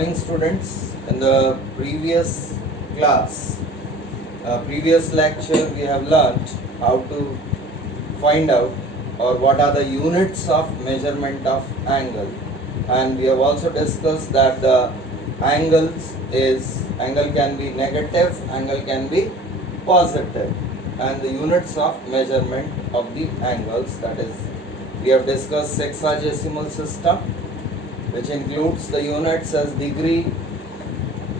morning, students. In the previous class, previous lecture, we have learnt how to find out or what are the units of measurement of angle, and we have also discussed that the angle can be negative, angle can be positive, and the units of measurement of the angles, that is, we have discussed sexagesimal system, which includes the units as degree,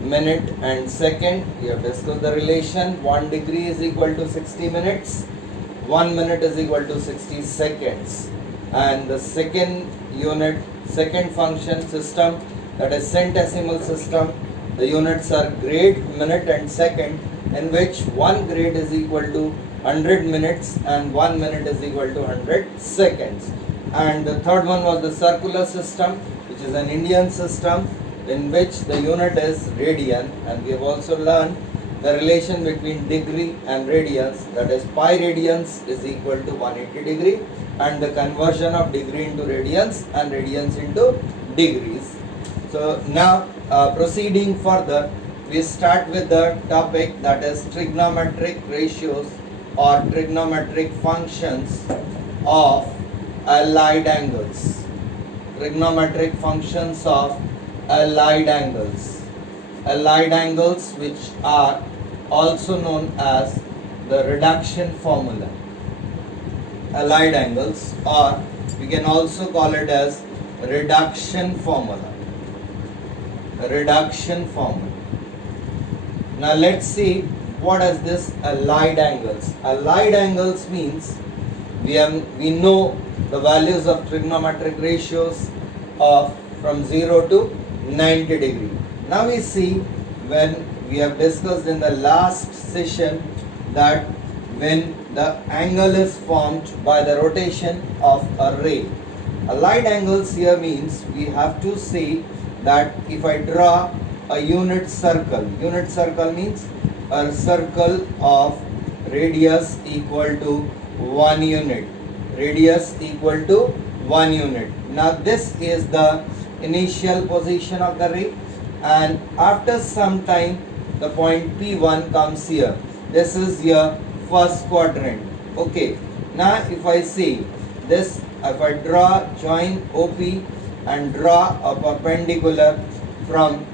minute and second. We have discussed the relation 1 degree is equal to 60 minutes, 1 minute is equal to 60 seconds, and the second function system, that is centesimal system, the units are grade, minute and second, in which 1 grade is equal to 100 minutes and 1 minute is equal to 100 seconds. And the third one was the circular system, which is an Indian system in which the unit is radian, and we have also learned the relation between degree and radians, that is pi radians is equal to 180 degree, and the conversion of degree into radians and radians into degrees. So now proceeding further, we start with the topic, that is trigonometric ratios or trigonometric functions of allied angles. Trigonometric functions of allied angles. Allied angles, which are also known as the reduction formula. Allied angles, or we can also call it as reduction formula. Reduction formula. Now let's see what is this allied angles. Allied angles means we know the values of trigonometric ratios of from 0 to 90 degree. Now we see, when we have discussed in the last session, that when the angle is formed by the rotation of a ray. Allied angles here means we have to see that if I draw a unit circle means a circle of radius equal to 1 unit. Radius equal to 1 unit. Now this is the initial position of the ray, and after some time the point P1 comes here. This is your first quadrant. Okay. Now if I see this, if I draw join OP and draw a perpendicular from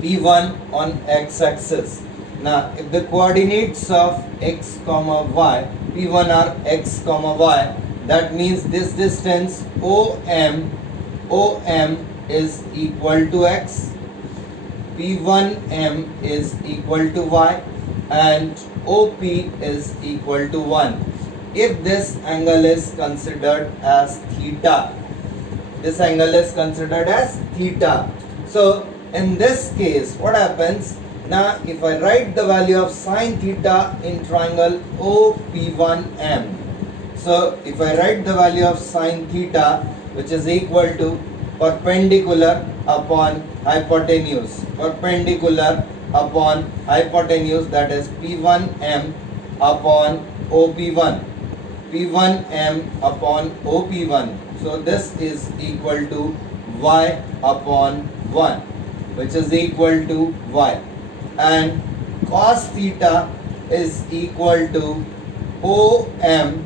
P1 on x-axis. Now if the coordinates of x comma y, P1 are x comma y, that means this distance OM is equal to x, P1M is equal to y, and OP is equal to 1. If this angle is considered as theta, this angle is considered as theta. So in this case, what happens? Now if I write the value of sine theta in triangle OP1M, so if I write the value of sine theta, which is equal to perpendicular upon hypotenuse, perpendicular upon hypotenuse, that is P1M upon OP1, P1M upon OP1. So this is equal to y upon 1, which is equal to y, and cos theta is equal to OM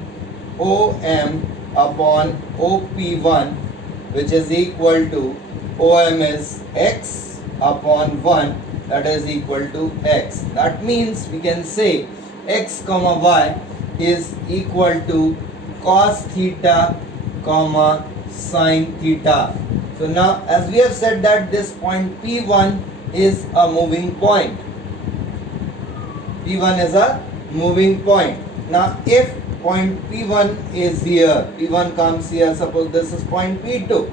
upon OP1, which is equal to OM is x upon 1, that is equal to x. That means we can say x comma y is equal to cos theta comma sine theta. So now, as we have said that this point P1 is a moving point. P1 is a moving point. Now if point P1 is here, P1 comes here, suppose this is point P2.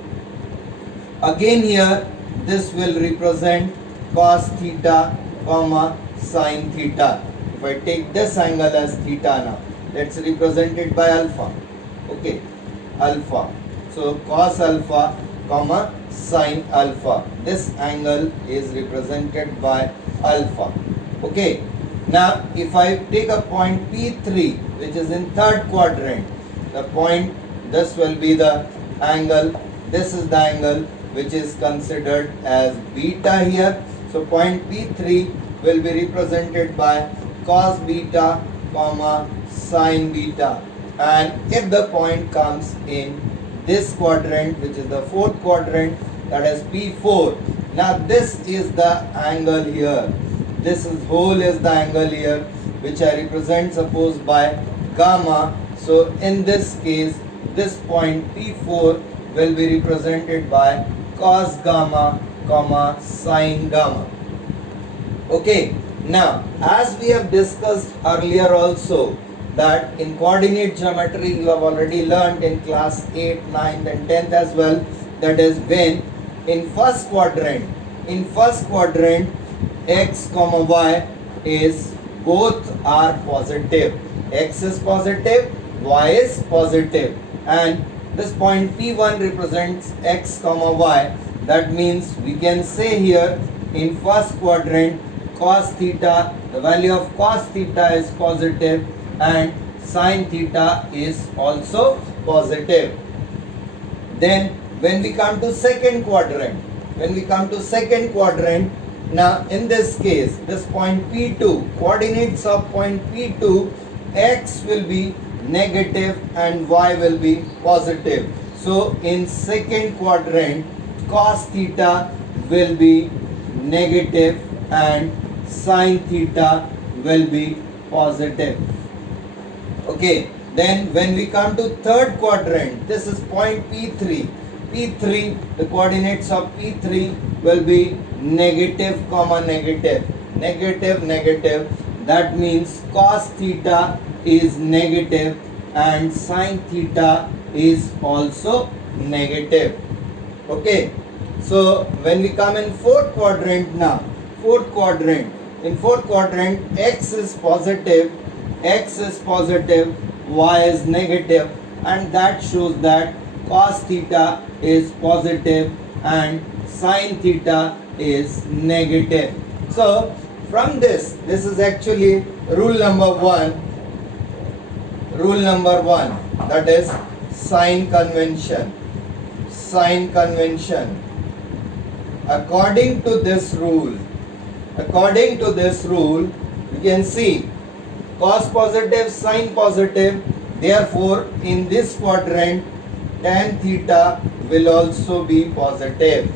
Again here, this will represent cos theta comma sine theta. If I take this angle as theta now, let's represent it by alpha. Okay, alpha. So cos alpha comma sine alpha. This angle is represented by alpha. Okay. Now if I take a point P3, which is in third quadrant, the point, this will be the angle, this is the angle, which is considered as beta here. So point P3 will be represented by cos beta comma sin beta, and if the point comes in this quadrant, which is the fourth quadrant, that is P4, now this is the angle here, this is whole is the angle here, which I represent suppose by gamma. So in this case, this point P4 will be represented by cos gamma comma sin gamma. Okay, now as we have discussed earlier also, that in coordinate geometry you have already learned in class 8, 9th and 10th as well, that is when in first quadrant x comma y is both are positive, x is positive, y is positive, and this point P1 represents x comma y. That means we can say here in first quadrant cos theta, the value of cos theta is positive and sin theta is also positive. Then when we come to second quadrant, now in this case, this point P2, coordinates of point P2, x will be negative and y will be positive. So in second quadrant, cos theta will be negative and sin theta will be positive. Okay, then when we come to third quadrant, this is point P3. The coordinates of P3 will be negative comma negative. That means cos theta is negative and sin theta is also negative. Okay, so when we come in fourth quadrant now, in fourth quadrant x is positive, y is negative, and that shows that cos theta is positive and sin theta is negative. So from this is actually rule number one, that is sign convention. According to this rule, you can see cos positive, sin positive, therefore in this quadrant tan theta will also be positive.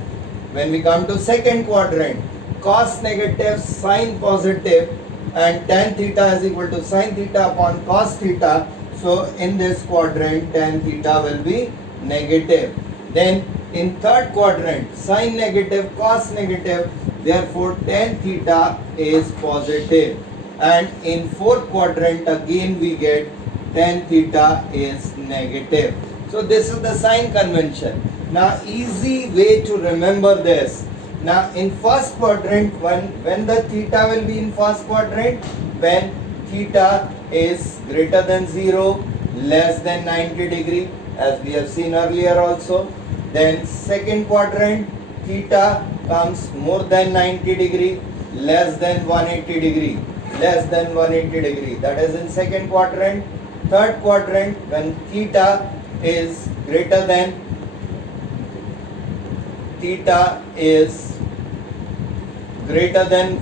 When we come to second quadrant, cos negative, sin positive, and tan theta is equal to sin theta upon cos theta. So in this quadrant tan theta will be negative. Then in third quadrant, sin negative, cos negative, therefore tan theta is positive. And in fourth quadrant again we get tan theta is negative. So this is the sign convention. Now easy way to remember this. Now in first quadrant, when the theta will be in first quadrant, when theta is greater than 0, less than 90 degree, as we have seen earlier also. Then second quadrant, theta comes more than 90 degree, less than 180 degree, that is in second quadrant. Third quadrant, when theta is greater than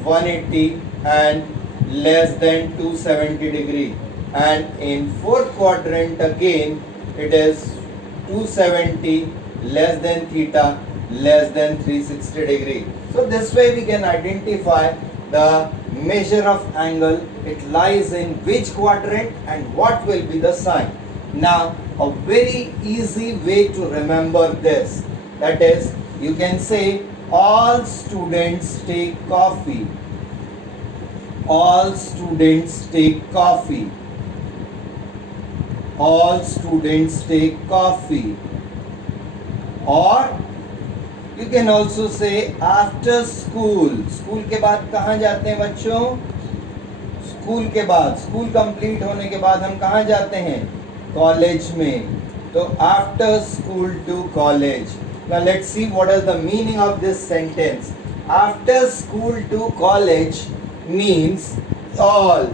180 and less than 270 degree, and in fourth quadrant again it is 270 less than theta less than 360 degree. So this way we can identify the measure of angle, it lies in which quadrant and what will be the sign. Now a very easy way to remember this, that is, you can say all students take coffee. All students take coffee. All students take coffee. Or you can also say after school. School के बाद कहाँ जाते हैं बच्चों? School के बाद, school complete होने के बाद हम कहाँ जाते हैं? कॉलेज में. तो after school to college. Now let's see what is the meaning of this sentence. After school to college means all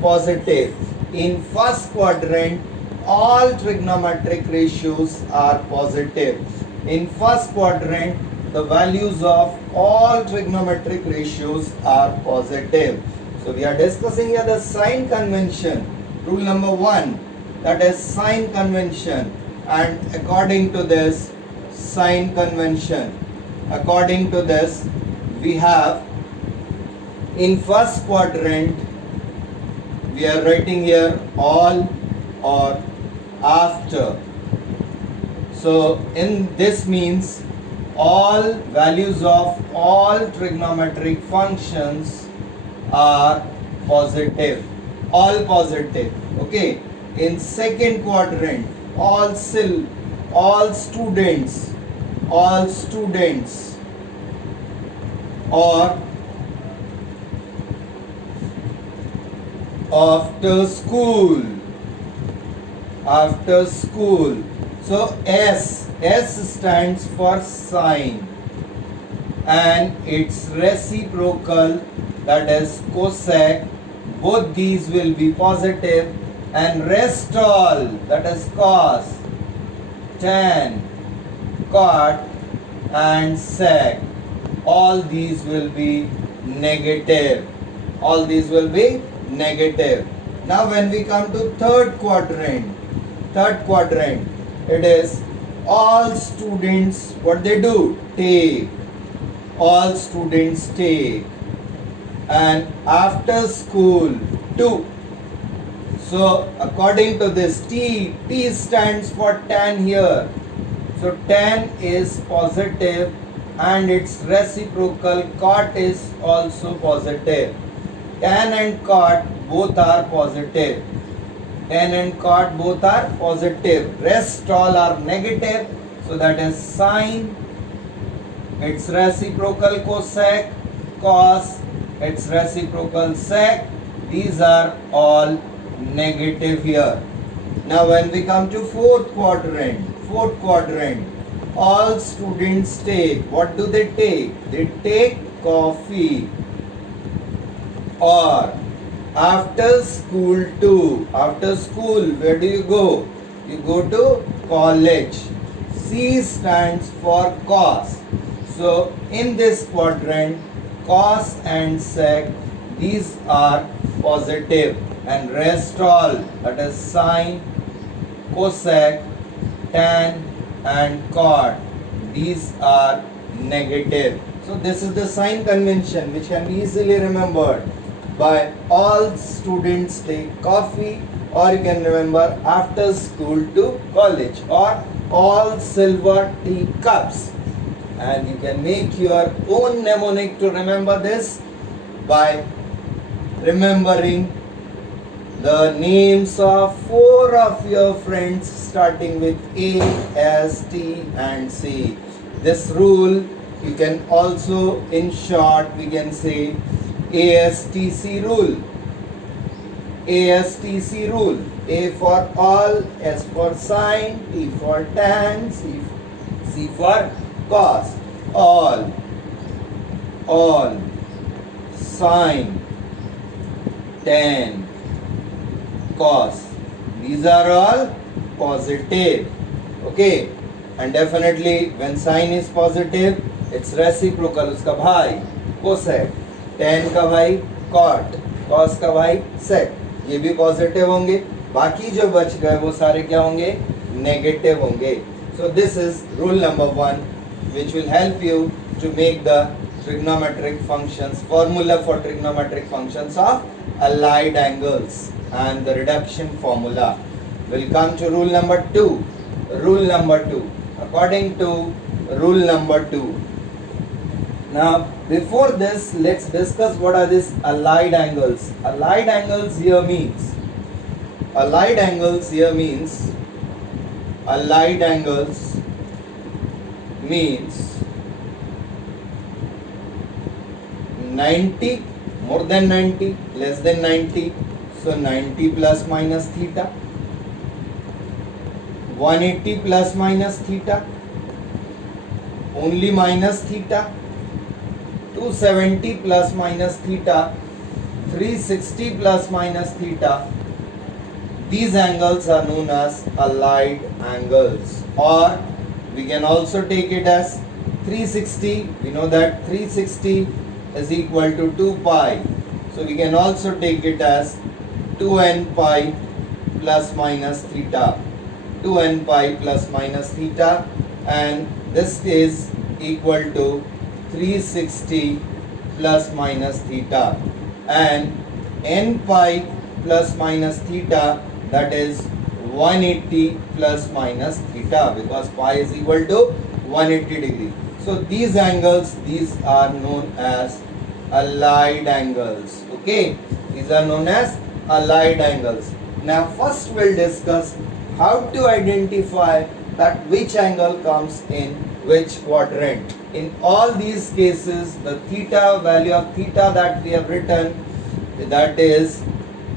positive. In first quadrant, all trigonometric ratios are positive. In first quadrant, the values of all trigonometric ratios are positive. So we are discussing here the sign convention. Rule number 1, that is sign convention. And according to this sign convention, according to this, we have in first quadrant, we are writing here all or after. So in this means all values of all trigonometric functions are positive, all positive. Okay. In second quadrant, all students or after school. So S stands for sign and its reciprocal, that is cosec. Both these will be positive, and rest all, that is cos, tan, cot and sec, all these will be negative. All these will be negative. Now when we come to third quadrant, it is all students, what they do? Take. All students take. And after school, too. So according to this, T stands for tan here. So tan is positive and its reciprocal cot is also positive. Tan and cot both are positive. Tan and cot both are positive. Rest all are negative. So that is sine, its reciprocal cosec, cos, its reciprocal sec. These are all negative here. Now when we come to fourth quadrant, all students take. What do they take? They take coffee. Or after school too. After school, where do you go? You go to college. C stands for cos. So in this quadrant, cos and sec, these are positive, and rest all, that is sine, cosec, tan and cot, these are negative. So this is the sign convention which can be easily remembered by all students take coffee, or you can remember after school to college, or all silver tea cups. And you can make your own mnemonic to remember this by remembering the names of 4 of your friends starting with A, S, T and C. This rule you can also, in short, we can say ASTC rule. ASTC rule. A for all, S for sine, T for tan, C for cos. All, sine, tan, cos. These are all positive. Okay. And definitely when sine is positive, its reciprocal, उसका भाई cosec, tan का भाई cot, cos का भाई sec, ये भी positive होंगे. बाकी जो बच गए वो सारे क्या होंगे? Negative होंगे. So this is rule number 1, which will help you to make the trigonometric functions, formula for trigonometric functions of allied angles and the reduction formula. We'll come to rule number 2. Rule number 2. According to rule number 2. Now, before this, let's discuss what are these allied angles. Allied angles here means 90, more than 90, less than 90. So 90 plus minus theta. 180 plus minus theta, only minus theta. 270 plus minus theta, 360 plus minus theta. These angles are known as allied angles, or we can also take it as 360. We know that 360 is equal to 2 pi. So we can also take it as 2n pi plus minus theta. 2n pi plus minus theta, and this is equal to 360 plus minus theta, and n pi plus minus theta, that is 180 plus minus theta, because pi is equal to 180 degree. So these angles, these are known as allied angles. Okay, these are known as allied angles. Now first we'll discuss how to identify that which angle comes in which quadrant. In all these cases, the theta, value of theta that we have written, that is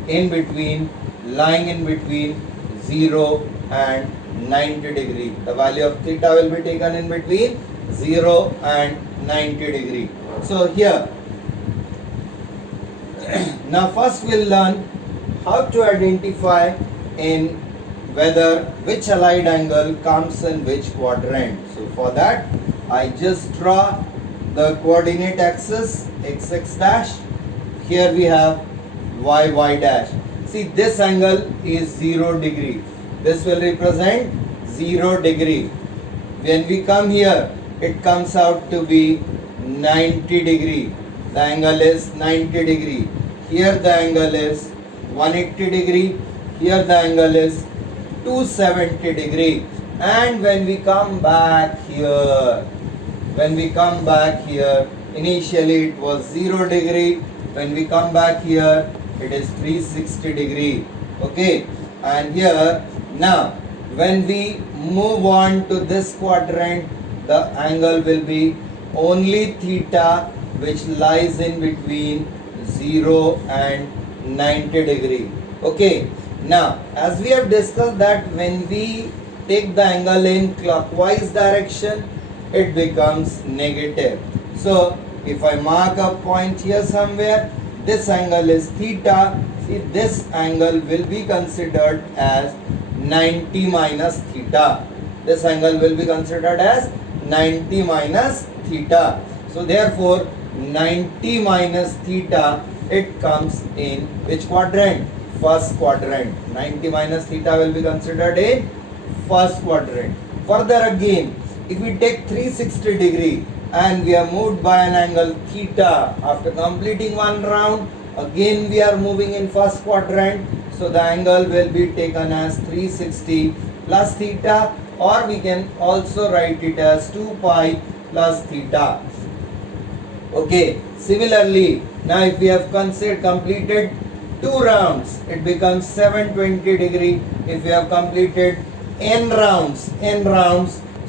in between, lying in between 0 and 90 degree. The value of theta will be taken in between 0 and 90 degree. So here, now first we'll learn how to identify in whether which allied angle comes in which quadrant. So for that, I just draw the coordinate axis x dash. Here we have y dash. See, this angle is 0 degree. This will represent 0 degree. When we come here, it comes out to be 90 degree. The angle is 90 degree. Here the angle is 180 degree. Here the angle is 270 degree. And when we come back here, initially it was 0 degree. When we come back here, it is 360 degree. Okay, and here now when we move on to this quadrant, the angle will be only theta, which lies in between 0 and 90 degree. Okay, now as we have discussed that when we take the angle in clockwise direction, it becomes negative. So if I mark a point here somewhere, this angle is theta. See, this angle will be considered as 90 minus theta. This angle will be considered as 90 minus theta. So therefore 90 minus theta, it comes in which quadrant? First quadrant. 90 minus theta will be considered in first quadrant. Further again, if we take 360 degree and we are moved by an angle theta, after completing one round, again we are moving in first quadrant. So the angle will be taken as 360 plus theta, or we can also write it as 2 pi plus theta. Okay, similarly, now if we have completed 2 rounds, it becomes 720 degree. If we have completed n rounds,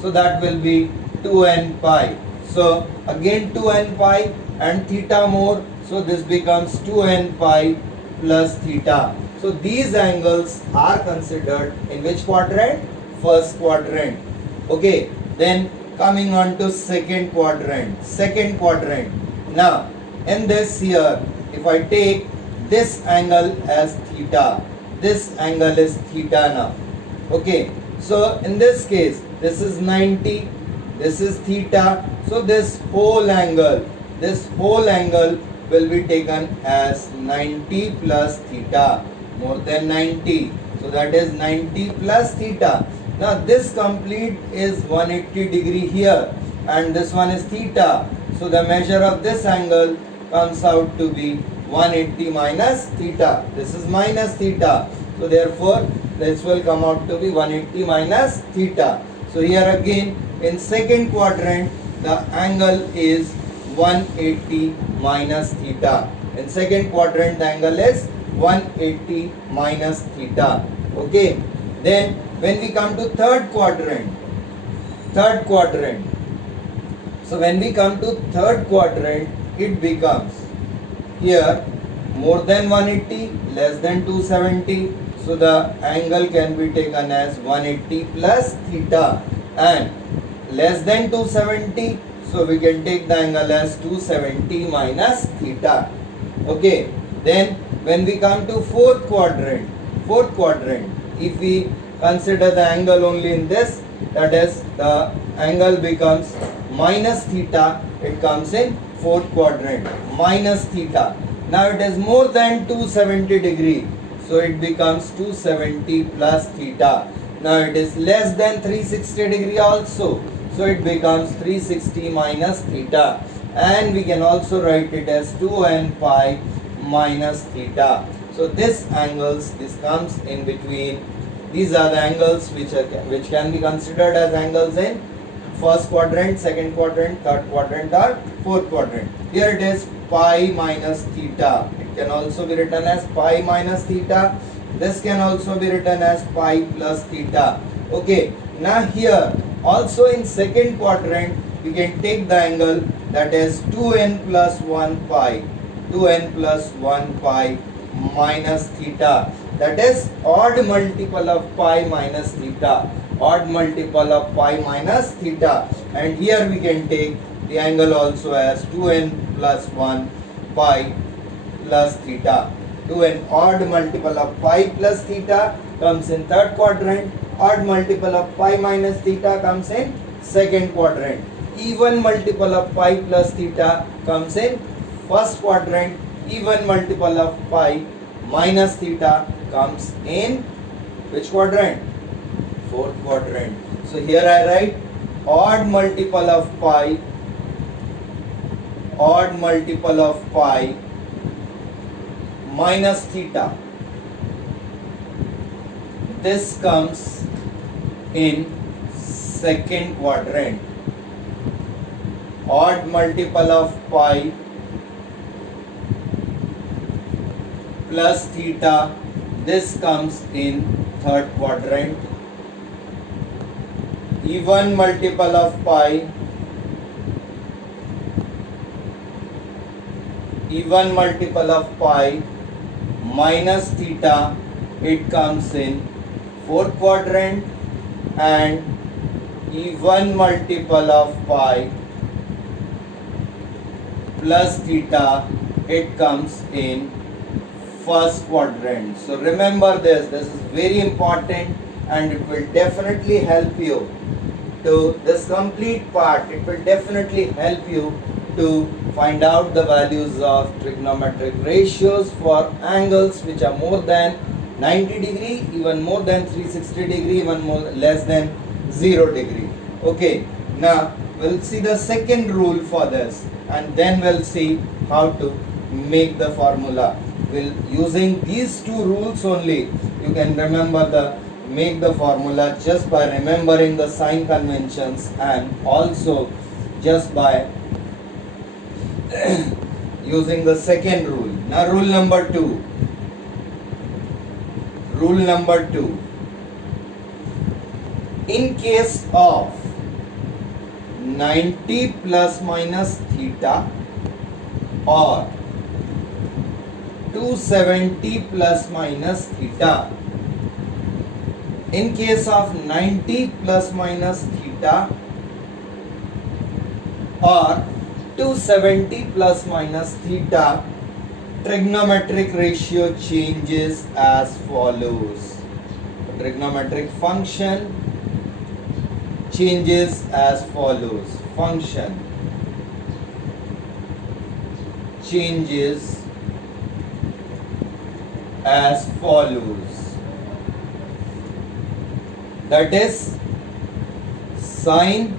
so that will be 2n pi. So again 2n pi and theta more, so this becomes 2n pi plus theta. So these angles are considered in which quadrant? First quadrant. Okay, then coming on to second quadrant. Now in this here, if I take this angle as theta, this angle is theta now. Okay, so in this case, this is 90, this is theta. So this whole angle will be taken as 90 plus theta, more than 90. So that is 90 plus theta. Now this complete is 180 degree here, and this one is theta. So the measure of this angle comes out to be 180 minus theta. This is minus theta. So therefore this will come out to be 180 minus theta. So here again in second quadrant, the angle is 180 minus theta. In second quadrant, the angle is 180 minus theta. Okay, then when we come to third quadrant, so when we come to third quadrant, it becomes here more than 180, less than 270. So the angle can be taken as 180 plus theta, and less than 270, so we can take the angle as 270 minus theta. Okay, then when we come to fourth quadrant, if we consider the angle only in this, that is the angle becomes minus theta. It comes in fourth quadrant, minus theta. Now it is more than 270 degree, so it becomes 270 plus theta. Now it is less than 360 degree also, so it becomes 360 minus theta, and we can also write it as 2n pi minus theta. So this comes in between. These are the angles which can be considered as angles in first quadrant, second quadrant, third quadrant, or fourth quadrant. Here it is pi minus theta. It can also be written as pi minus theta. This can also be written as pi plus theta. Okay. Now here also in second quadrant we can take the angle, that is 2n plus 1 pi. 2n plus 1 pi minus theta. That is odd multiple of pi minus theta. Odd multiple of pi minus theta. And here we can take the angle also as 2n plus 1 pi plus theta. 2n odd multiple of pi plus theta comes in third quadrant. Odd multiple of pi minus theta comes in second quadrant. Even multiple of pi plus theta comes in first quadrant. Even multiple of pi minus theta comes in which quadrant? Fourth quadrant. So here I write odd multiple of pi minus theta. This comes in second quadrant. Odd multiple of pi plus theta, this comes in third quadrant. Even multiple of pi minus theta, it comes in fourth quadrant. And even multiple of pi plus theta, it comes in first quadrant. So remember this is very important, and it will definitely help you to this complete part. It will definitely help you to find out the values of trigonometric ratios for angles which are more than 90 degree, even more than 360 degree, even more less than 0 degree. Okay, now we'll see the second rule for this, and then we'll see how to make the formula. Using these two rules only, you can make the formula just by remembering the sign conventions, and also just by using the second rule. Now rule number 2. In case of 90 plus minus theta or 270 plus minus theta, in case of 90 plus minus theta or 270 plus minus theta, trigonometric ratio changes as follows. The trigonometric function changes as follows. Function changes as follows. That is, sine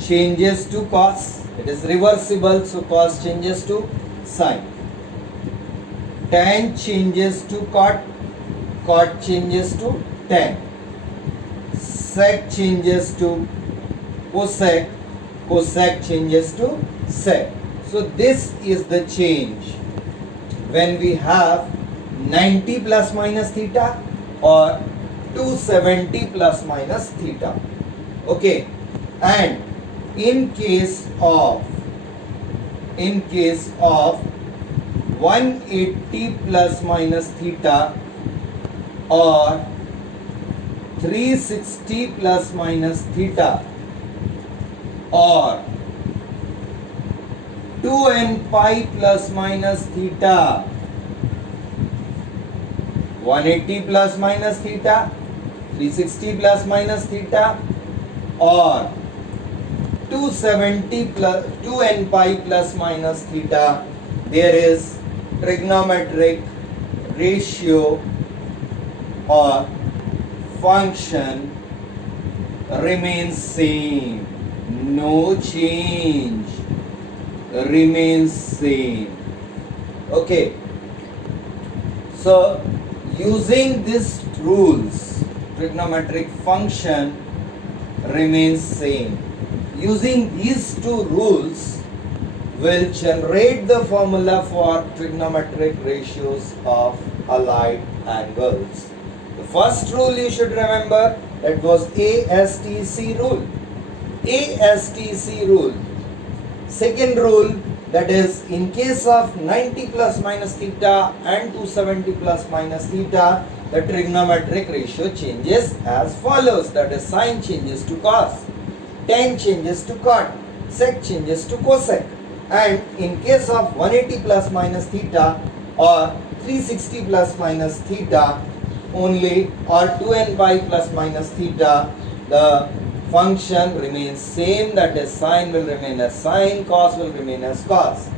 changes to cos. It is reversible, so cos changes to sine. Tan changes to cot. Cot changes to tan. Sec changes to cosec. Cosec changes to sec. So this is the change when we have 90 plus minus theta or 270 plus minus theta. Okay, and in case of 180 plus minus theta or 360 plus minus theta or 2n pi plus minus theta, 180 plus minus theta, 360 plus minus theta or 270 plus 2n pi plus minus theta, there is trigonometric ratio or function remains same, no change, remains same. Okay, so using these rules, trigonometric function remains same. Using these two rules will generate the formula for trigonometric ratios of allied angles. The first rule you should remember, that was ASTC rule. ASTC rule. Second rule, that is in case of 90 plus minus theta and 270 plus minus theta, the trigonometric ratio changes as follows, that is sine changes to cos, tan changes to cot, sec changes to cosec. And in case of 180 plus minus theta or 360 plus minus theta only, or 2n pi plus minus theta, the function remains same, that is sine will remain as sine, cos will remain as cos.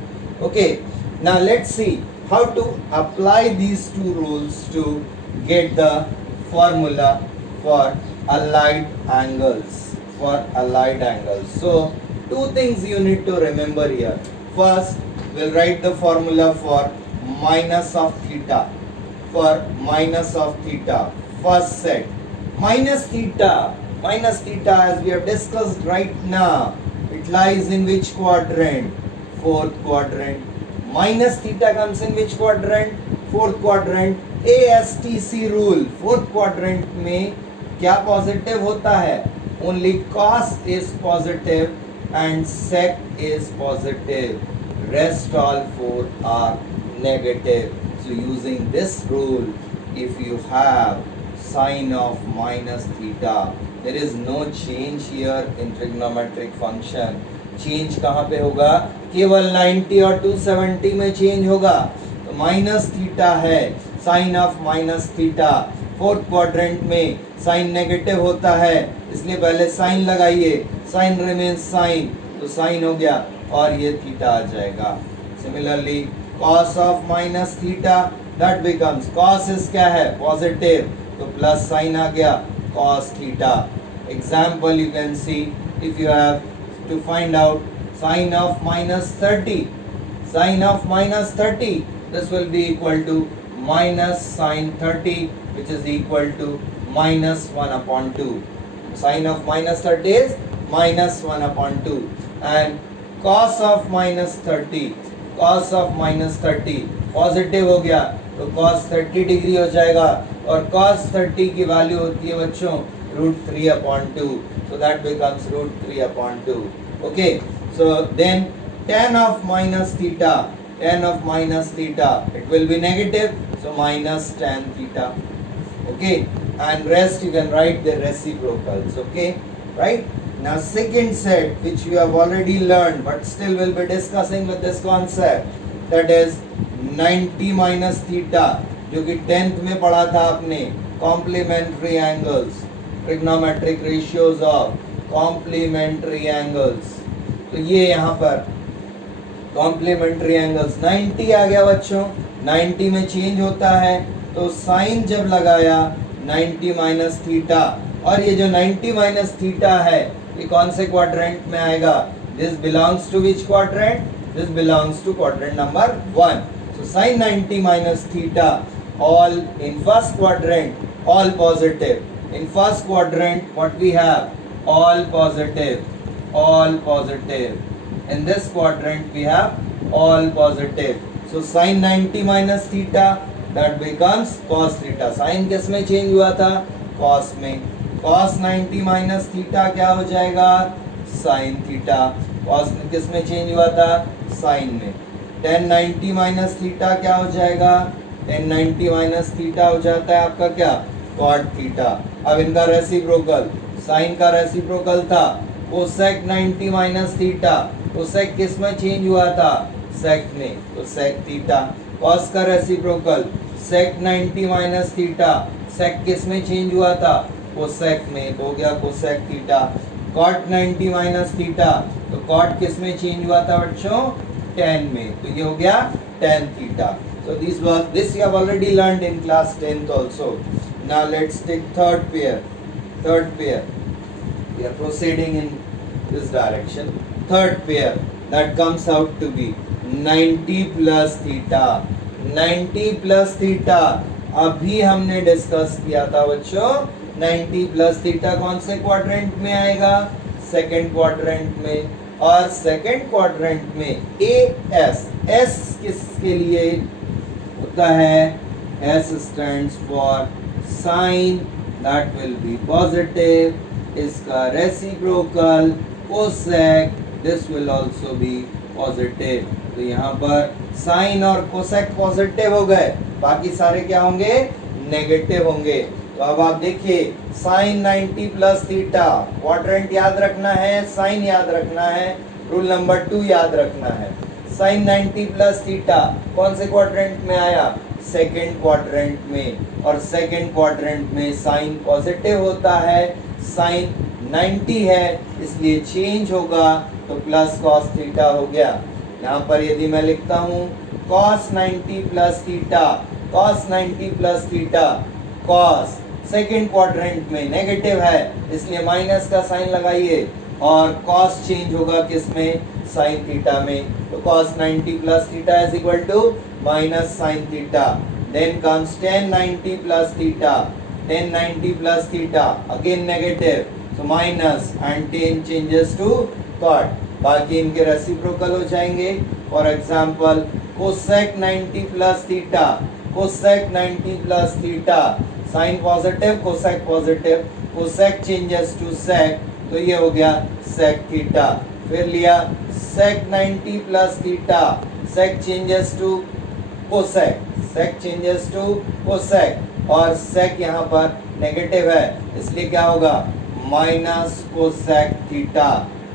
Okay, now let's see how to apply these two rules to get the formula for allied angles. So two things you need to remember here. First, we'll write the formula for minus of theta. First set, minus theta as we have discussed right now, it lies in which quadrant? Fourth quadrant. Minus theta comes in which quadrant? Fourth quadrant. ASTC rule, fourth quadrant में क्या positive होता है? Only cos is positive and sec is positive. Rest all four are negative. So using this rule, if you have sine of minus theta, there is no change here in trigonometric function. Change कहाँ पे होगा? केवल 90 और 270 में change होगा. तो minus theta है, sine of minus theta. Fourth quadrant में साइन नेगेटिव होता है, इसलिए पहले साइन लगाइए. साइन रिमेन्स साइन, तो साइन हो गया और ये थीटा आ जाएगा. Similarly cos of minus theta, that becomes cos is क्या है? पॉजिटिव, तो प्लस साइन आ गया cos theta. Example you can see, if you have to find out sine of minus 30, this will be equal to minus sine 30, which is equal to minus 1 upon 2. Sine of minus 30 is minus 1 upon 2. And cos of minus 30 positive हो गया, तो cos 30 degree हो जाएगा. और cos 30 की value होती है बच्चों √3 upon 2. So that becomes √3 upon 2. Okay, so then tan of minus theta, it will be negative, so minus tan theta. Okay, and rest you can write the reciprocals. Okay, right? Now second set, which you have already learned, but still we'll be discussing with this concept, that is 90 minus theta, जो कि 10th में पढ़ा था आपने. Complementary angles, trigonometric ratios of complementary angles. तो ये यहाँ पर complementary angles 90 आ गया बच्चों. 90 में चेंज होता है, तो साइन जब लगाया 90 माइनस थीटा, और ये जो 90 माइनस थीटा है ये कौन से क्वाड्रेंट में आएगा? This belongs to which quadrant? This belongs to quadrant number 1. So sine 90 minus theta, all in first quadrant, all positive. In first quadrant, what we have? All positive. In this quadrant, we have all positive. So sin 90 minus theta, that becomes cos theta. Sin किस में change हुआ था? Cos में. Cos 90 minus theta क्या हो जाएगा? Sin theta. Cos किस में change हुआ था? Sin में. tan 90 minus theta क्या हो जाएगा? tan 90 minus theta हो जाता है आपका क्या? Cot theta. अब इनका रेसिप्रोकल, साइन का रेसिप्रोकल था कोसेक 90 माइनस थीटा. कोसेक किस में चेंज हुआ था? सेक में, तो सेक थीटा. कॉस का रेसिप्रोकल सेक 90 माइनस थीटा, सेक किस में चेंज हुआ था? कोसेक में, तो हो गया cosec theta. Cot 90 minus theta, तो कॉट किस में चेंज हुआ था बच्चों? tan में, तो ये हो गया tan theta. So this you have already learned in class 10th also. Now let's take third pair. We are proceeding in this direction. Third pair, that comes out to be 90 plus theta. 90 plus theta अभी हमने discuss किया था बच्चों। 90 plus theta कौन से quadrant में आएगा? Second quadrant में। और सेकेंड क्वाड्रेंट में एस, एस किसके लिए होता है? S stands for sin, that will be positive. इसका reciprocal cosec, this will also be positive. तो यहाँ पर sin और cosec पॉजिटिव हो गए, बाकी सारे क्या होंगे? नेगेटिव होंगे। तो अब आप देखिए sin 90 प्लस थीटा, क्वाड्रेंट याद रखना है, साइन याद रखना है, रूल नंबर 2 याद रखना है। sin 90 प्लस थीटा कौन से क्वाड्रेंट में आया? सेकेंड क्वाड्रेंट में। और सेकेंड क्वाड्रेंट में साइन पॉजिटिव होता है, साइन 90 है इसलिए चेंज होगा, तो प्लस कॉस थीटा हो गया। यहाँ पर यदि मैं लिखता हूँ cos 90 plus theta, cos 90 plus theta, cos second quadrant में नेगेटिव है इसलिए माइनस का साइन लगाइए, और cos चेंज होगा किस में? साइन थीटा में। तो cos 90 plus theta is equal to minus sine theta. Then comes tan 90 plus theta, tan 90 plus theta again negative, so minus and tan changes to cot, बाकी इनके reciprocal हो जाएंगे। For example cosec 90 plus theta, cosec 90 plus theta, sine positive cosec positive, cosec changes to sec, तो ये हो गया sec theta. फिर लिया sec 90 plus theta, sec changes to cosec, sec changes to cosec, और सेक यहाँ पर नेगेटिव है इसलिए क्या होगा? Minus cosec theta.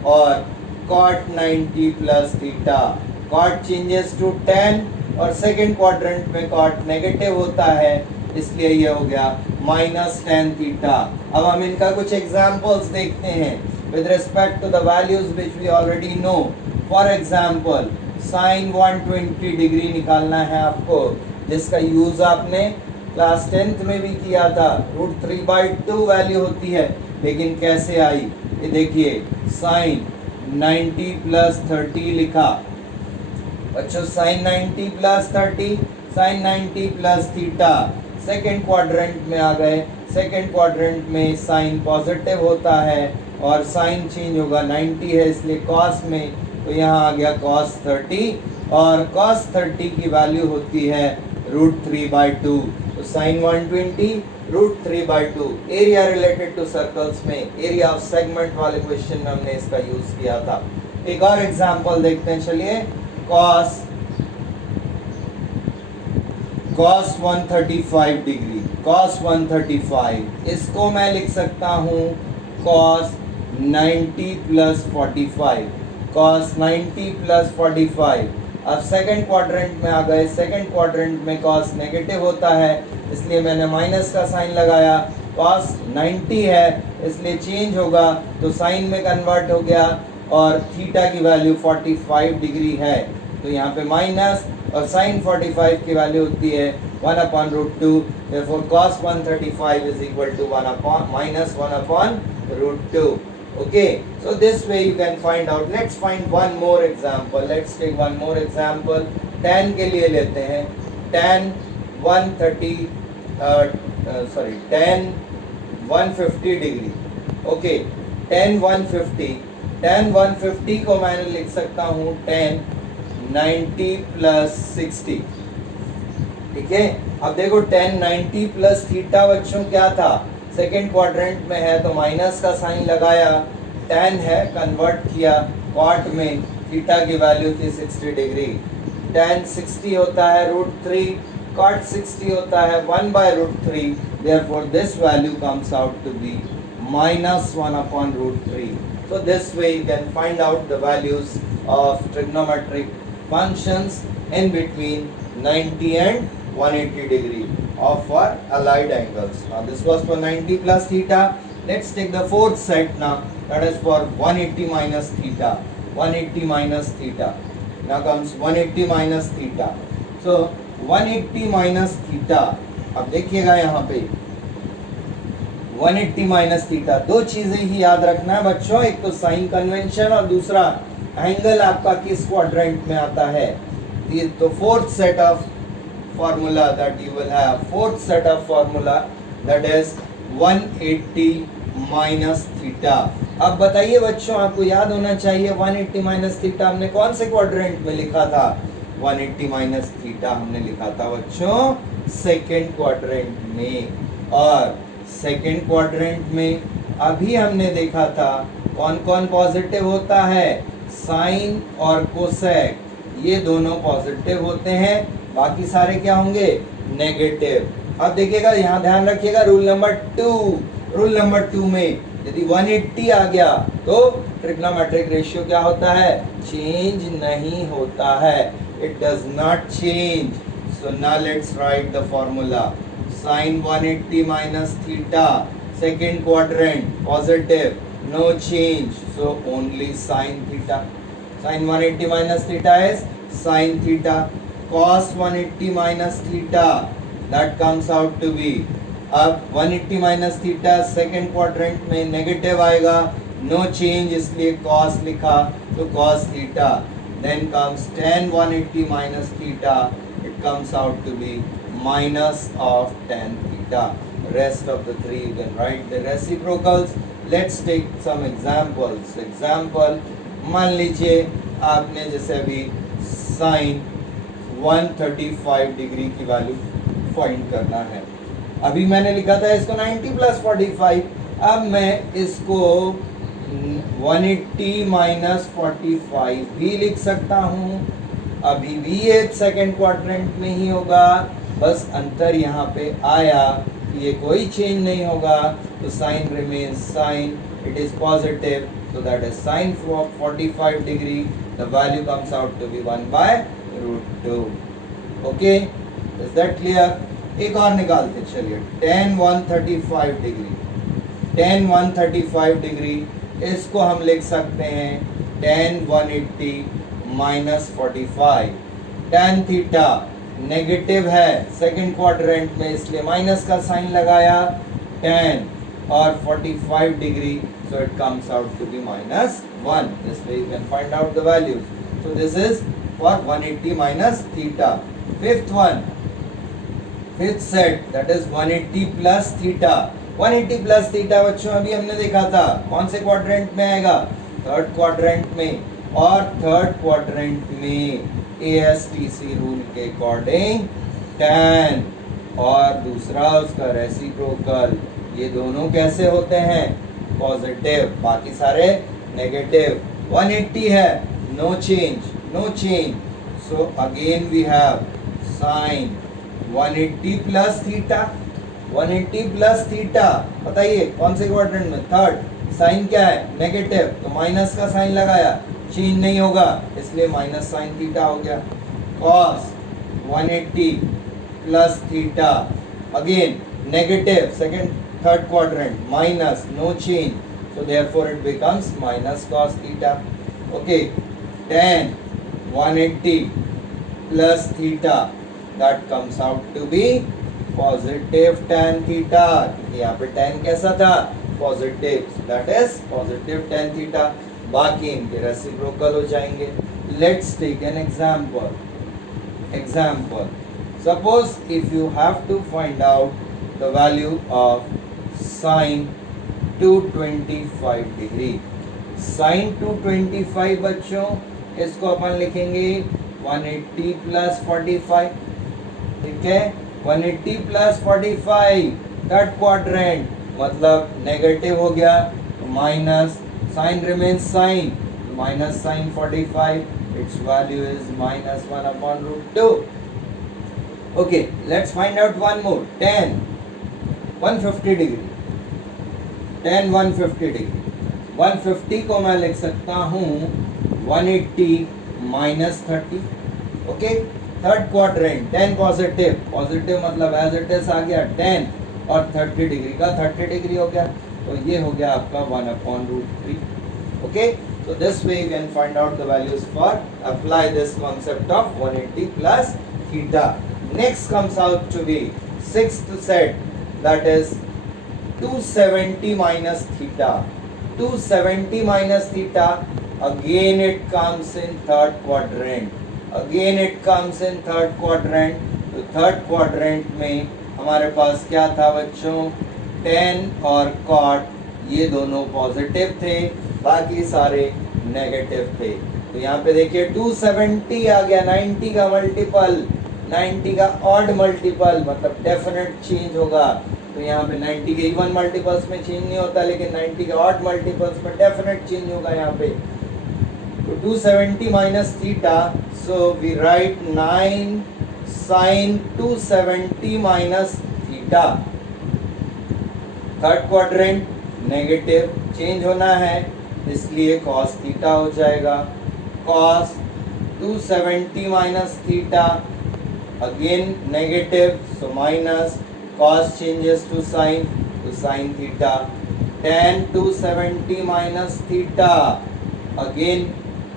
और cot 90 plus theta, cot changes to tan, और सेकेंड क्वाड्रेंट में कॉट नेगेटिव होता है इसलिए ये हो गया माइनस tan थीटा। अब हम इनका कुछ एग्जाम्पल्स देखते हैं with respect to the values which we already know. For example sine 120 degree निकालना है आपको, जिसका यूज आपने क्लास 10th में भी किया था। √3/2 वैल्यू होती है, लेकिन कैसे आई ये देखिए। साइन 90 प्लस 30 लिखा बच्चों, sine 90 plus 30, sine 90 plus theta, second quadrant में आ गए। सेकेंड क्वाड्रेंट में साइन पॉजिटिव होता है और साइन चेंज होगा, 90 है इसलिए कॉस में, तो यहाँ आ गया cos 30, और cos 30 की वैल्यू होती है √3/2, तो sine 120 √3/2। Area related to circles में, एरिया ऑफ सेगमेंट वाले क्वेश्चन में हमने इसका यूज किया था। एक और एग्जांपल देखते हैं, चलिए। cos 135 डिग्री, cos 135, इसको मैं लिख सकता हूँ cos 90 प्लस 45, cos 90 प्लस 45। अब सेकेंड क्वाड्रेंट में आ गए, सेकेंड क्वाड्रेंट में cos नेगेटिव होता है इसलिए मैंने माइनस का साइन लगाया, cos 90 है इसलिए चेंज होगा, तो साइन में कन्वर्ट हो गया, और थीटा की वैल्यू 45 डिग्री है तो यहाँ पे माइनस, और साइन 45 की वैल्यू होती है 1/√2, therefore cos 135 is equal to minus 1/√2. Okay, so this way you can find out. Let's find one more example. Let's take one more example. tan के लिए लेते हैं, tan 150 डिग्री। ओके, tan 150 को मैंने लिख सकता हूँ tan 90 प्लस 60, ठीक है। अब देखो tan 90 प्लस थीटा बच्चों क्या था? सेकेंड क्वाड्रेंट में है तो माइनस का साइन लगाया, tan है कन्वर्ट किया कॉट में, थीटा की वैल्यू थी 60 डिग्री। tan 60 होता है √3, cot 60 होता है 1/√3, therefore this value comes out to be minus 1/√3. So this way you can find out the values of trigonometric functions in between 90 and 180 degree. of for allied angles. Now this was for 90 plus theta. Let's take the fourth set now, that is for 180 minus theta. 180 minus theta. Now comes 180 minus theta. So 180 minus theta, अब देखिएगा यहाँ पे 180 minus theta, दो चीजें ही याद रखना है बच्चों, एक तो साइन कन्वेंशन और दूसरा एंगल आपका किस क्वाड्रेंट में आता है. तो fourth set of formula that you will have, fourth set of formula, that is 180 minus theta. अब बताइए बच्चों, आपको याद होना चाहिए 180 minus theta हमने कौन से क्वाड्रेंट में लिखा था. 180 minus theta हमने लिखा था बच्चों सेकेंड क्वाड्रेंट में, और सेकेंड क्वाड्रेंट में अभी हमने देखा था कौन कौन पॉजिटिव होता है. साइन और कोसेक ये दोनों पॉजिटिव होते हैं, बाकी सारे क्या होंगे नेगेटिव. अब देखिएगा यहाँ ध्यान रखिएगा रूल नंबर 2. रूल नंबर 2 में यदि 180 आ गया तो ट्रिग्नोमेट्रिक रेशियो क्या होता है, चेंज नहीं होता है. It does not change. So now let's write the formula. Sine 180 minus theta, second quadrant positive, no change, so only sine theta. Sine 180 minus theta is sine theta. cos 180 minus theta, that comes out to be, अब 180 minus theta second quadrant में negative आएगा, no change इसलिए cos लिखा, तो cos theta. Then comes tan 180 minus theta, it comes out to be minus of tan theta. Rest of the three you can write the reciprocals. Let's take some examples. Example, मान लीजिए आपने जैसे अभी sin 135 degree की value find करना है. अभी मैंने लिखा था इसको 90 प्लस 45, अब मैं इसको 180 माइनस 45 भी लिख सकता हूँ. अभी भी ये सेकेंड क्वाड्रेंट में ही होगा, बस अंतर यहाँ पे आया, ये कोई चेंज नहीं होगा, तो sine remains sine, it is positive, so that is sin 45 degree, the value comes out to be 1 by root 2. Okay, is that clear? एक और निकालते चलिए, tan 135 डिग्री. tan 135 डिग्री इसको हम लिख सकते हैं tan 180 minus 45. tan theta negative है सेकेंड क्वाड्रेंट में, इसलिए माइनस का साइन लगाया, tan और 45 degree, so it comes out to be minus 1. This way you can find out the values. So this is for 180 minus theta. Fifth one, fifth set, that is 180 plus theta. 180 plus theta बच्चों अभी हमने देखा था कौन से quadrant में आएगा, third quadrant में, और थर्ड क्वाड्रेंट में ASTC रूल के अकॉर्डिंग tan और दूसरा उसका रेसिप्रोकल, ये दोनों कैसे होते हैं पॉजिटिव, बाकी सारे नेगेटिव. 180 है, no change, no change, so again we have sine 180 plus theta. 180 plus theta बताइए कौन से क्वाड्रेंट में, थर्ड. साइन क्या है नेगेटिव, तो माइनस का साइन लगाया, चेंज नहीं होगा इसलिए माइनस साइन थीटा हो गया. Cos 180 plus theta, again negative second third quadrant, minus, no change, so therefore it becomes minus cos theta. Okay, tan 180 plus theta, that comes out to be positive tan theta. यहाँ पे tan कैसा था positive, that is positive tan theta. बाकी इनके reciprocal हो जाएंगे. Let's take an example. Example, suppose if you have to find out the value of sin 225 degree. sin 225 बच्चों इसको अपन लिखेंगे 180 प्लस 45. ठीक है, 180 प्लस 45 थर्ड क्वाड्रेंट, मतलब नेगेटिव हो गया, minus sine remains sine, minus sine 45, its value is minus 1 upon root 2. Okay, let's find out one more. tan 150 degree, tan 150 degree. 150 को मैं लिख सकता हूँ 180 minus 30. Okay, third quadrant 10 positive, positive मतलब as it is आ गया 10 और 30 degree का 30 डिग्री हो गया, तो ये हो गया आपका 1/√3. Okay, so this way you can find out the values for apply this concept of 180 plus theta. Next comes out to be sixth set, that is 270 minus theta. 270 minus theta, again it comes in third quadrant. Again it comes in third quadrant. तो third quadrant में हमारे पास क्या था बच्चों, tan और cot ये दोनों positive थे, बाकी सारे नेगेटिव थे. तो यहाँ पे देखिए 270 आ गया, 90 का मल्टीपल, 90 का ऑड मल्टीपल मतलब डेफिनेट चेंज होगा. तो यहाँ पे 90 के इवन मल्टीपल्स में चेंज नहीं होता, लेकिन 90 के ऑड मल्टीपल्स में डेफिनेट चेंज होगा यहाँ पे. तो 270 minus theta, so we write 9 sine 270 minus theta. Third quadrant negative change होना है, इसलिए cos थीटा हो जाएगा. cos 270 minus theta, again negative, so minus, cos changes to sin, to sin theta. tan 270 minus theta, again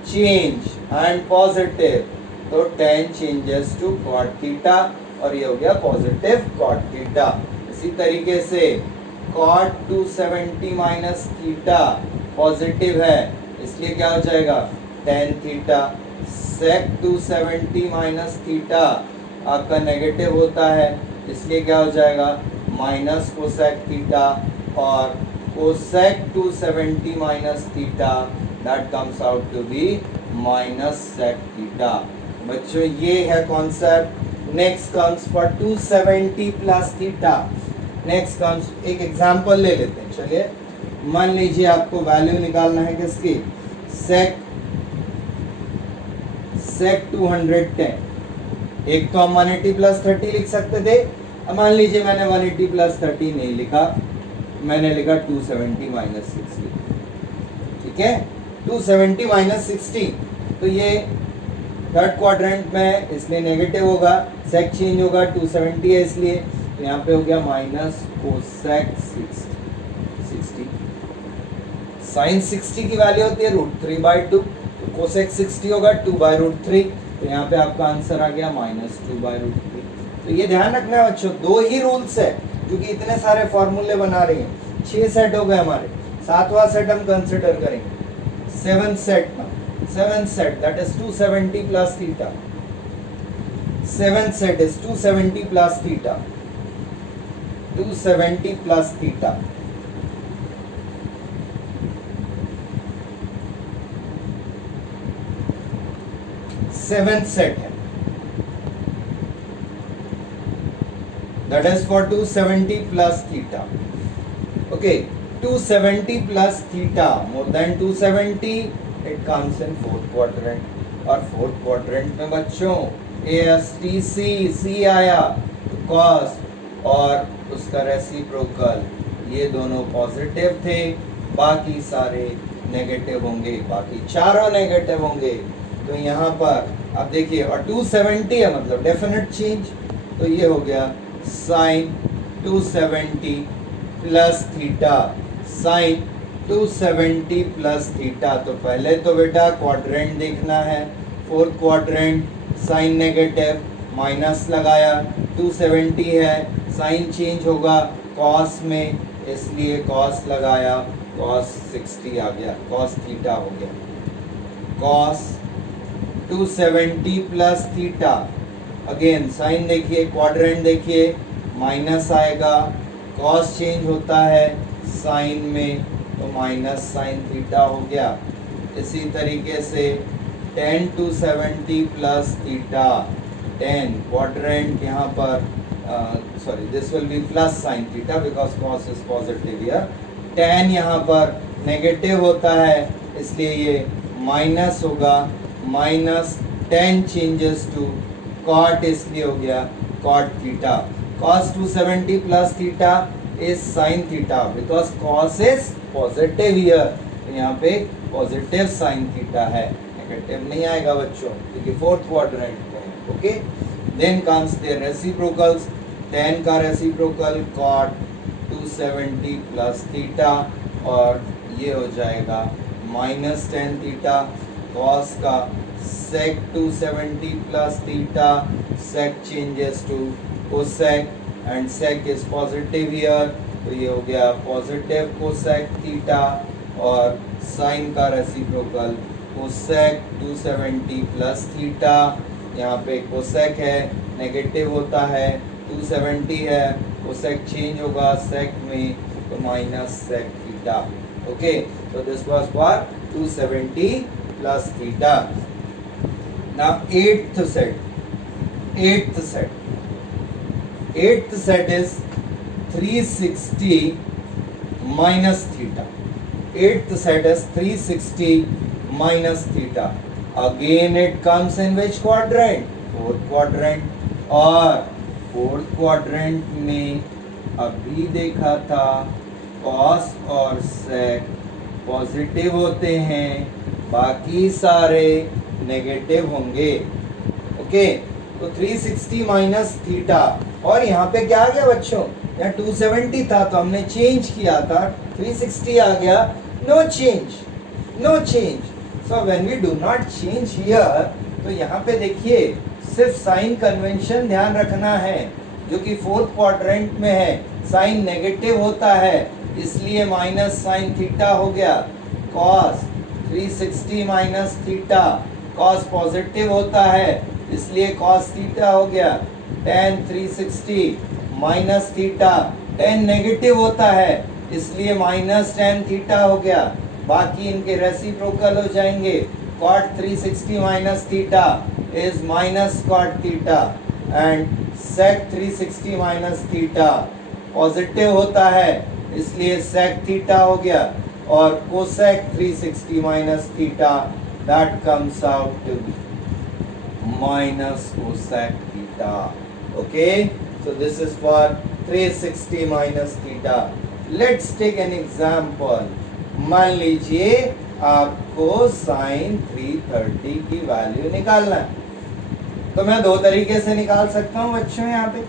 change and positive, तो tan changes to cot theta और ये हो गया पॉजिटिव cot theta. इसी तरीके से cot 270 minus theta पॉजिटिव है, इसलिए क्या हो जाएगा tan theta. sec 270 minus theta आपका नेगेटिव होता है, इसलिए क्या हो जाएगा माइनस कोसेक थीटा, और कोसेक 270 minus theta that comes out to be minus sec theta. बच्चों ये है concept. Next comes for 270 plus theta. Next comes, एक एग्जांपल ले लेते हैं. चलिए मान लीजिए आपको वैल्यू निकालना है किसकी, सेक 210. एक तो हम 180 प्लस 30 लिख सकते थे, अब मान लीजिए मैंने 180 प्लस 30 नहीं लिखा, मैंने लिखा 270 माइनस 60. ठीक है, 270 माइनस 60, तो ये थर्ड क्वाड्रेंट में इसलिए नेगेटिव होगा, सेक चेंज होगा, 270 है इसलिए, तो यहाँ पे हो गया माइनस कोसेक 60. साइन 60 की वैल्यू होती है √3/2, तो कोसेक 60 होगा 2/√3, तो यहाँ पे आपका आंसर आ गया माइनस 2/√3. तो ये ध्यान रखना है बच्चों, दो ही रूल्स है, क्योंकि इतने सारे फॉर्मूले बना रहे हैं. 6 सेट हो गए हमारे, 7वां सेट हम कंसिडर करेंगे. 7th सेट ना, 7th set that is 270 plus theta. 7th set is 270 plus theta, 270 plus theta. Seventh set है, that is for 270 plus theta. Okay, 270 plus theta more than 270, it comes in fourth quadrant. और fourth quadrant में बच्चों ASTC C आया, तो cos और उसका reciprocal ये दोनों पॉजिटिव थे, बाकी सारे नेगेटिव होंगे, बाकी चारों नेगेटिव होंगे. तो यहाँ पर अब देखिए, और 270 है मतलब डेफिनेट चेंज, तो ये हो गया sine 270 plus theta. Sine 270 plus theta, तो पहले तो बेटा क्वाड्रेंट देखना है. Fourth quadrant sine negative, minus लगाया, 270 है, साइन चेंज होगा कॉस में, इसलिए कॉस लगाया, कॉस 60 आ गया, कॉस थीटा हो गया. Cos 270 plus theta, again sine देखिए, क्वाड्रेंट देखिए, माइनस आएगा, कॉस चेंज होता है साइन में, तो माइनस साइन थीटा हो गया. इसी तरीके से tan 270 plus theta, tan quadrant यहाँ पर sorry this will be plus sine theta because cos is positive here. tan यहाँ पर नेगेटिव होता है, इसलिए ये माइनस होगा, minus tan changes to cot, इसलिए हो गया cot theta. cos 270 plus theta is sin theta because cos is positive here, तो यहाँ पे पॉजिटिव sin थीटा है. नेगेटिव नहीं आएगा बच्चों, क्योंकि फोर्थ क्वाड्रेंट में है। Okay, then comes their reciprocals. tan का रेसिप्रोकल cot 270 प्लस थीटा, और ये हो जाएगा माइनस टेन थीटा। cos का sec 270 plus theta, sec changes to cosec and sec is positive here, तो ये हो गया पॉजिटिव cosec थीटा। और sin का रेसिप्रोकल cosec 270 प्लस थीटा, यहाँ पे cosec है, नेगेटिव होता है, 270 है, cosec चेंज होगा sec में, तो minus sec theta. Okay, so this was for 270 plus theta. Now eighth set is 360 minus theta. Eighth set is 360 minus theta. Again it comes in which quadrant? Fourth quadrant. और fourth quadrant में अभी देखा था cos और sec positive होते हैं, बाकी सारे नेगेटिव होंगे। ओके, तो 360 माइनस थीटा, और यहाँ पे क्या आ गया बच्चों, यहाँ 270 था तो हमने चेंज किया था, 360 आ गया, no change. So when we do not change here, तो यहाँ पे देखिए सिर्फ साइन कन्वेंशन ध्यान रखना है, जो कि फोर्थ क्वाड्रेंट में है, साइन नेगेटिव होता है, इसलिए माइनस साइन थीटा हो गया। cos 360 minus theta, cos positive होता है, इसलिए cos थीटा हो गया। tan 360 minus theta, tan negative होता है, इसलिए माइनस tan थीटा हो गया। बाकी इनके रेसिप्रोकल हो जाएंगे। cot 360 minus theta is minus cot theta and sec 360 minus theta positive होता है, इसलिए sec थीटा हो गया, और cosec 360 minus theta that comes out to be minus cosec theta. Okay, so this is for 360 minus theta. Let's take an example. मान लीजिए आपको sin 330 की वैल्यू निकालना है, तो मैं दो तरीके से निकाल सकता हूँ बच्चों। यहाँ पे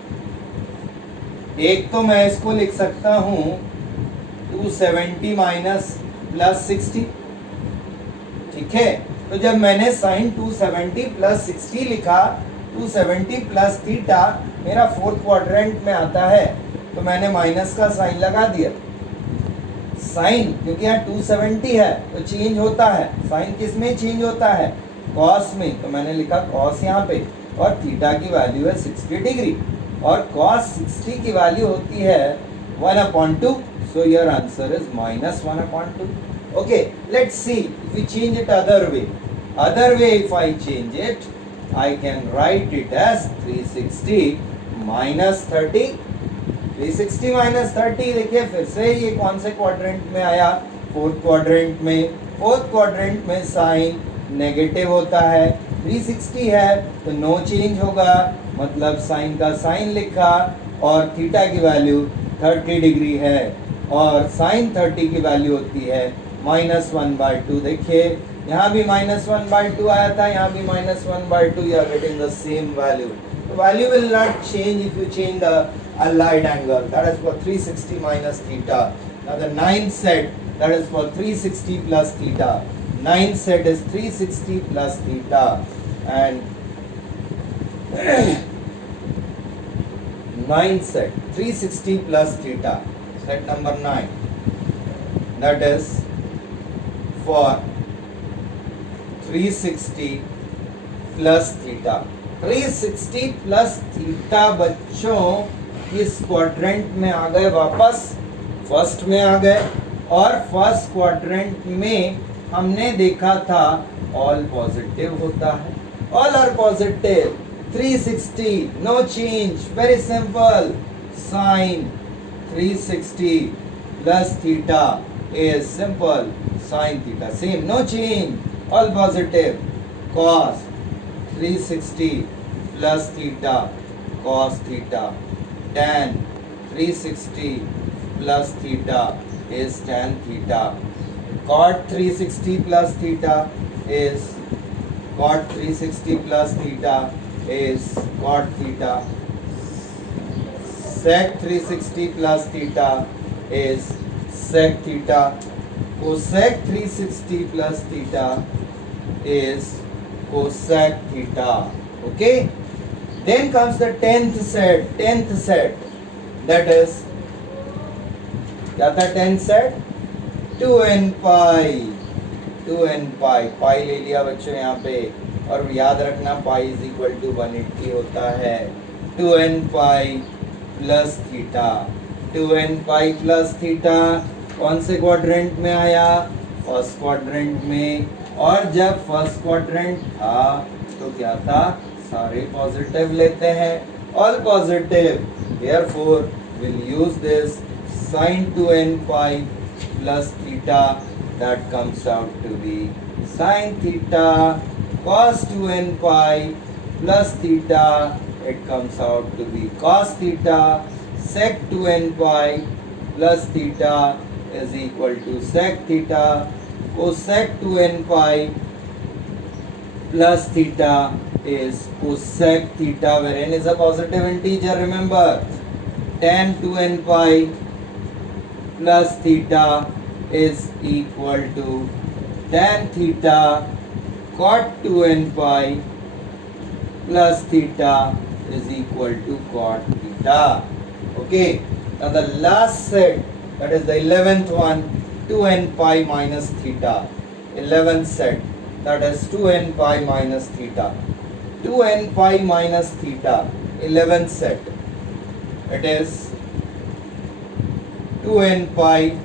एक तो मैं इसको लिख सकता हूँ 270 माइनस प्लस 60, ठीक है। तो जब मैंने साइन 270 प्लस 60 लिखा, 270 प्लस थीटा मेरा फोर्थ क्वाड्रेंट में आता है, तो मैंने माइनस का साइन लगा दिया। साइन क्योंकि यहाँ 270 है तो चेंज होता है, साइन किस में चेंज होता है, कॉस में, तो मैंने लिखा कॉस यहाँ पे, और थीटा की वैल्यू है 60 डिग्री, और कॉस 60 की वैल्यू होती है 1/2, so your answer is minus 1/2. Okay, let's see if we change it other way. Other way, if I change it, I can write it as 360 minus 30. 360 minus 30, देखिए फिर से ये कौन से क्वाड्रेंट में आया, फोर्थ क्वाड्रेंट में। फोर्थ क्वाड्रेंट में साइन नेगेटिव होता है, 360 है तो नो चेंज होगा, मतलब साइन का साइन लिखा, और थीटा की वैल्यू 30 डिग्री है, और साइन 30 की वैल्यू होती है -1/2। देखिए यहाँ भी -1/2 आया था, यहाँ भी -1/2, you are getting the same value. The value will not change if you change the allied angle. That is for 360 minus theta. Now the ninth set, that is for 360 plus theta. Ninth set is 360 plus theta, and ninth set 360 plus theta, set number 9, that is for 360 plus theta. 360 plus theta बच्चों इस quadrant में आ गए, वापस first में आ गए, और फर्स्ट क्वाड्रेंट में हमने देखा था ऑल पॉजिटिव होता है, all are positive. 360 no change, very simple, sine 360 plus theta is simple sine theta, same, no change, all positive. Cos 360 plus theta cos theta, tan 360 plus theta is tan theta, cot 360 plus theta is cot 360 plus theta is cot theta. Sec 360 plus theta is sec theta. Cosec 360 plus theta is cosec theta. Okay. Then comes the 10th set. That is, क्या था 10th set? 2n pi. पाई ले लिया बच्चों यहाँ पे, और याद रखना पाई इज इक्वल टू 180 होता है. 2n pi plus theta. 2n pi plus theta कौन से क्वाड्रेंट में आया? फर्स्ट क्वाड्रेंट में. और जब फर्स्ट क्वाड्रेंट था तो क्या था? सारे पॉजिटिव लेते हैं, all positive. Therefore will use this sin 2n pi plus theta. That comes out to be sin theta cos 2n pi plus theta. It comes out to be cos theta sec 2n pi plus theta is equal to sec theta cosec 2n pi plus theta is cosec theta, where n is a positive integer. Remember, tan 2n pi plus theta is equal to tan theta cot 2n pi plus theta is equal to cot theta. Okay, now the last set, that is the 11th one, 2n pi minus theta. 11th set, that is 2n pi minus theta. 2n pi minus theta, 11th set, it is 2n pi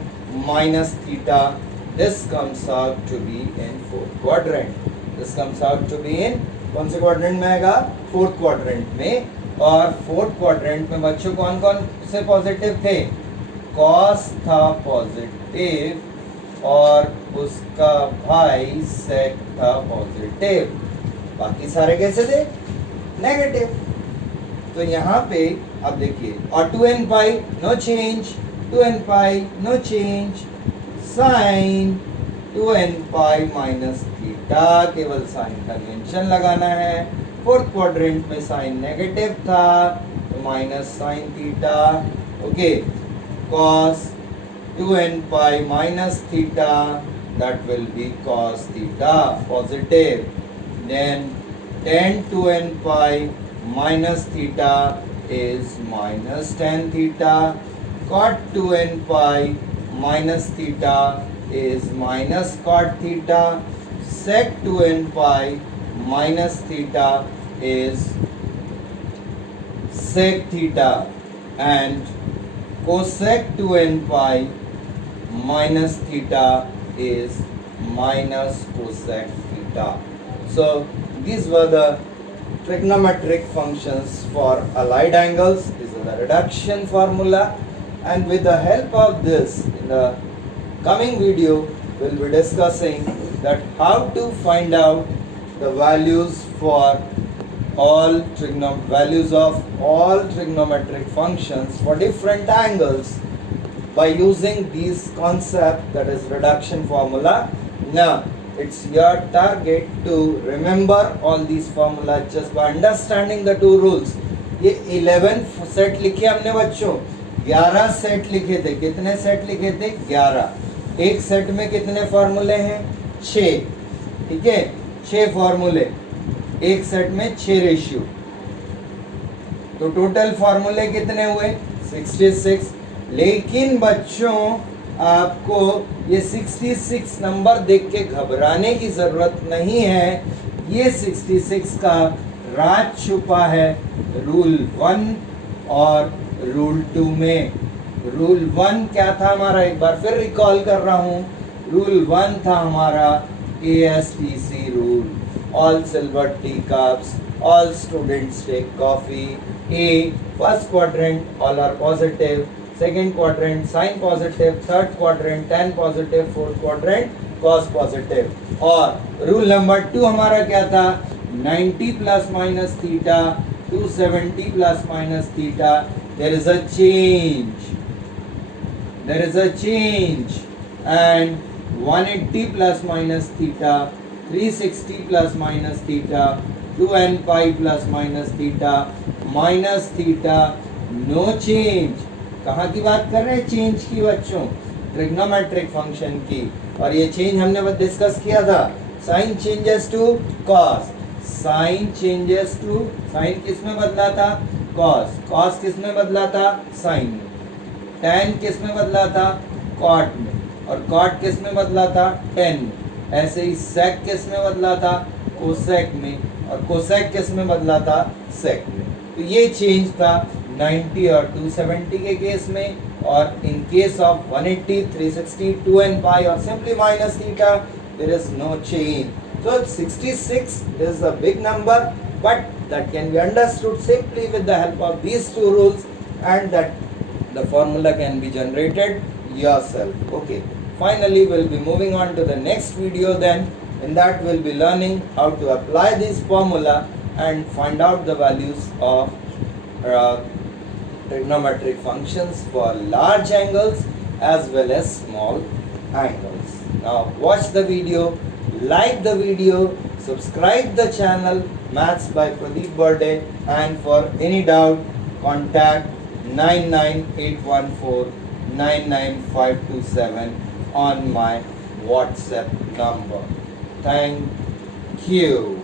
minus theta. This comes out to be in fourth quadrant. This comes out to be in कौन से quadrant में आएगा? Fourth quadrant में. और fourth quadrant में बच्चों कौन कौन से पॉजिटिव थे? कॉस था पॉजिटिव और उसका भाई सेक था पॉजिटिव. बाकी सारे कैसे थे? नेगेटिव. तो यहाँ पे अब देखिए, और 2n pi no change, 2n pi no change, sine 2n pi minus theta, केवल साइन कन्वेंशन लगाना है. फोर्थ क्वाड्रेंट में साइन नेगेटिव था तो minus sine theta. Okay, cos 2n pi minus theta, that will be cos theta positive. Then tan 2n pi minus theta is minus tan theta. Cot 2n pi minus theta is minus cot theta. Sec 2n pi minus theta is sec theta. And cosec 2n pi minus theta is minus cosec theta. So these were the trigonometric functions for allied angles. This is the reduction formula. And with the help of this, in the coming video, we'll be discussing that how to find out the values for values of all trigonometric functions for different angles by using these concept, that is reduction formula. Now, it's your target to remember all these formula just by understanding the two rules. ये 11 set लिखे हमने बच्चों, 11 set लिखे थे. कितने set लिखे थे? 11. एक सेट में कितने फॉर्मूले हैं? 6. ठीक है, 6 फॉर्मूले. एक सेट में 6 रेशियो. तो टोटल फॉर्मूले कितने हुए? 66. लेकिन बच्चों आपको ये 66 नंबर देख के घबराने की जरूरत नहीं है. ये 66 का राज छुपा है रूल 1 और रूल 2 में. रूल 1 क्या था हमारा? एक बार फिर रिकॉल कर रहा हूँ. रूल 1 था हमारा ASTC rule, all silver tea cups, all students take coffee. A, first quadrant all are positive, second quadrant sine positive, third quadrant tan positive, fourth quadrant cos positive. और रूल नंबर 2 हमारा क्या था? 90 plus minus theta, 270 plus minus theta. There is a change. There is a change. And 180 plus minus theta 360 plus minus theta, 2n pi plus minus theta, minus theta, no change. कहाँ की बात कर रहे हैं? Change की बच्चों, trigonometric function की. और ये चेंज हमने बस डिस्कस किया था. Sine changes to cos, sine changes to, sine किस में बदला था? कॉस. कॉस किस में बदला था? साइन में. टैन किस में बदला था? कॉट में. और कॉट किस में बदला था? टेन में. ऐसे ही सेक किस में बदला था? कोसेक में. और कोसेक किस में बदला था? सेक में. तो ये चेंज था 90 और 270 के केस में. और in case of 180, 360, 2n pi और simply minus theta, there is no change. So 66 is a big number, but that can be understood simply with the help of these two rules, and that the formula can be generated yourself. Okay. Finally, we'll be moving on to the next video then. In that we'll be learning how to apply this formula and find out the values of trigonometric functions for large angles as well as small angles. Now watch the video, like the video, subscribe the channel Maths by Pradeep Burde, and for any doubt contact 99814 99527 on my WhatsApp number. Thank you.